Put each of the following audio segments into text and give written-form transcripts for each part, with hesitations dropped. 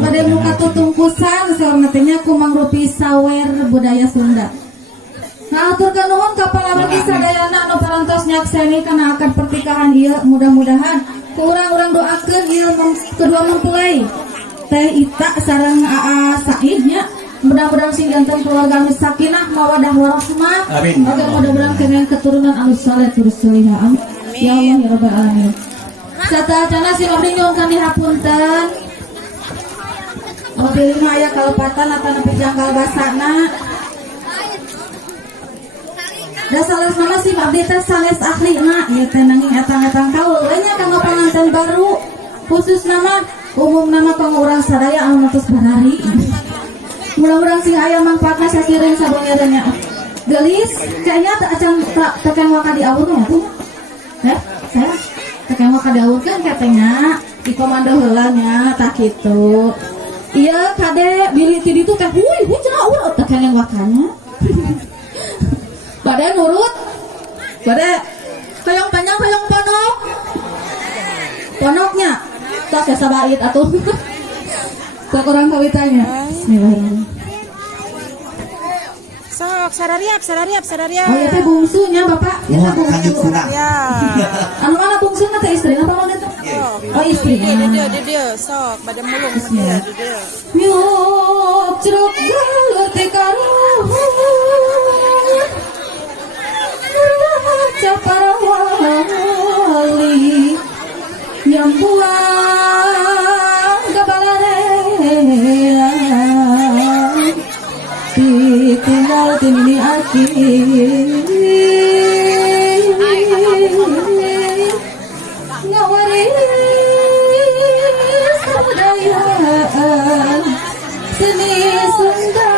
pada muka tutungkusan seorang kumang rupi sawer budaya Sunda. Nah, aturkan nuhun kapal bagi sadayana anu parantos nyakseni kana akan pertikahan ieu mudah-mudahan ku urang-urang doakeun ieu kedua mempelai Teh Ita sareng Aa Said nya. Mudah-mudahan sing ganteng keluarga anu sakinah mawadah warahmah. Amin. Agar mudah-mudahan kalian keturunan anu saleh terus solihah. Amin. Ya Allah ya rabbal alamin. Satacana si abdi nyuhun dihapunten. Abdi mah aya kalepatan atau nepi janggal basana. Da sales mana si abdi teh sales ahlina ieu teh nanging etang-etang kaul nya kanggo panganten baru khusus nama umum nama kanggo urang sadaya anu matos barari. Mudah-mudahan sih ayah manfaatnya sakiring sabungeurnya. Gelis kayaknya acan tekan waka di awurnya tuh. Saya tekan waka di awurkeun katanya di komando heula nya tah kitu. Iya kade bilih ti ditu teh huy cenah awur tekan yang wakanya. Bade nurut. Bade hoyong panjang hoyong ponok. Ponoknya tos asa bait atuh. Kok orang kawitanya. Bismillahirrahmanirrahim. Sok sarariap. Oh ya teh bungsunya Bapak. Mohon kanjeng sunah. Ya. Anu mana bungsunya teh istri apa mana teh? Oh istri. Dia sok pada mulung dia. Nyok ceruk galur teh karuhun. Capara wali nyambuang kabalarea ditinggal tini aki ngawaris kebudayaan seni Sunda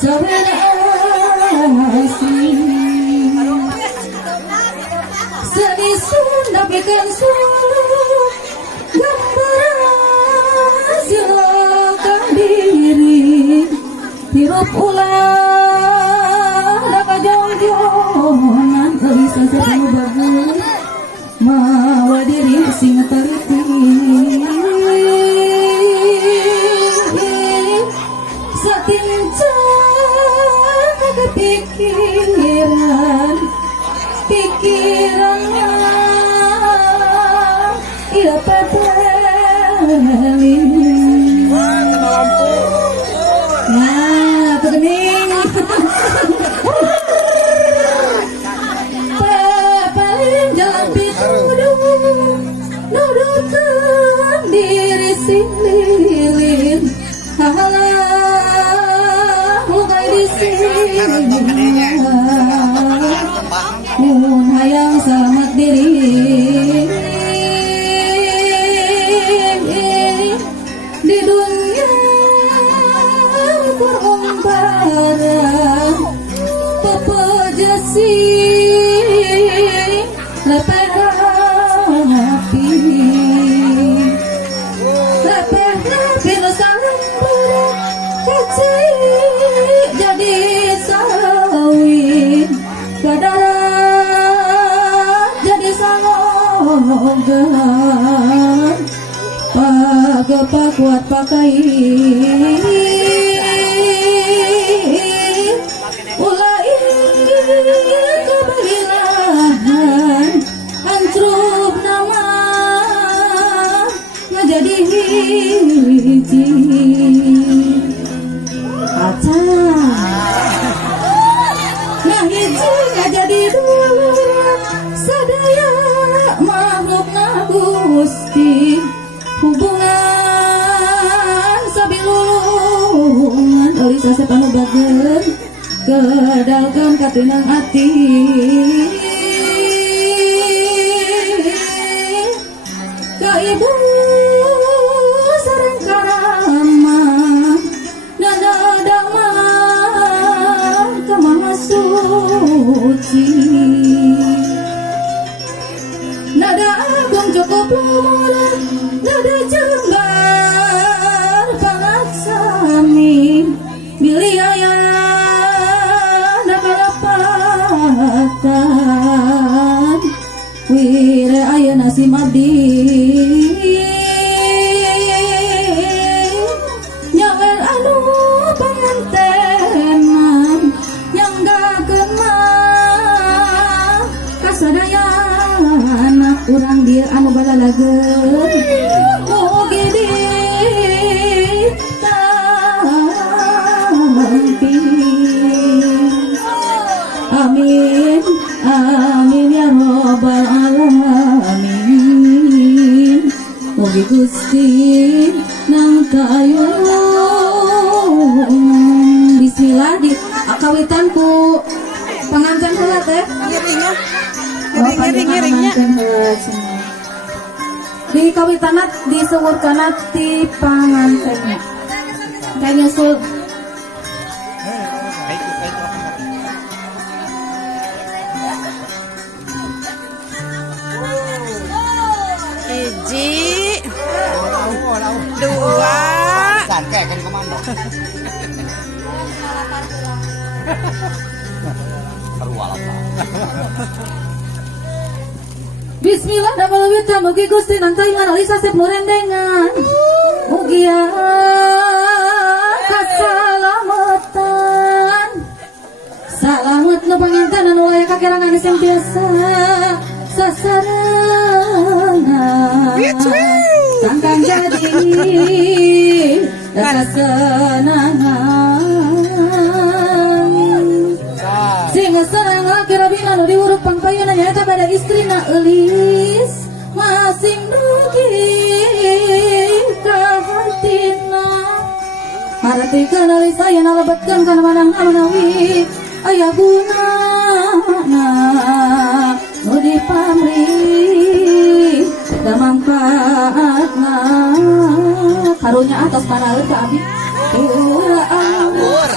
sawenasi seni Sunda bikin suara gambar silakan diri hirup ulah dapat jauh-jauhan bisa sedang bagus mawa diri sing teliti satincan kepikiran pikirannya ia peteli nah kening pepelin jalan pitudung nuduhkeun diri sing lilin hahalah lukai di sini mun hayang selamat diri di dunia kumparan pepejasi lepeh rapi nu saling berat kecil jadi sawit kadarat jadi sangogan pagepa kuat pakai ulai kebagilahan ancrup nama ngajadi hiji acan nah hiji ngajadi dua sadaya makhluk Gusti hubungan sabilulungan euy sasep anu bageun kedalkeun katinang ati ka ibu sareng karama nada dama ka maha suci nada agung cukup lumurah nada jembar pangaksami bilih aya nakalapatan wira aya nasi abdi takdir anu balalageun mugi ditampi. Amin amin ya robbal alamin. Mugi Gusti nang kayung. Bismillah di kawitan ku pengantin heula teh. Ngiringnya. Ngiring-ngiringnya. Di kawitanat disewurkanat ti pangantennya. Kayak nyusul. Hiji, dua, Kayak kan komando. Bismillah damel wita mugi Gusti nang taingan alisa sep nurendengan. Mugi kasalamatan. Salamet nu panganten anu layak kakerangan sing biasa sasarana. Sangkan jadi kasenangan. Sing sareng laki rabina nu diuruk pangpayuna nyaeta pada istrina eulis masing dugi ka hartina. Hartikeun eulis aya nalebetkeun kana manangna menawi aya gunana nu dipamrih da mangpaatna karunya atas paraeun ka abdi di awur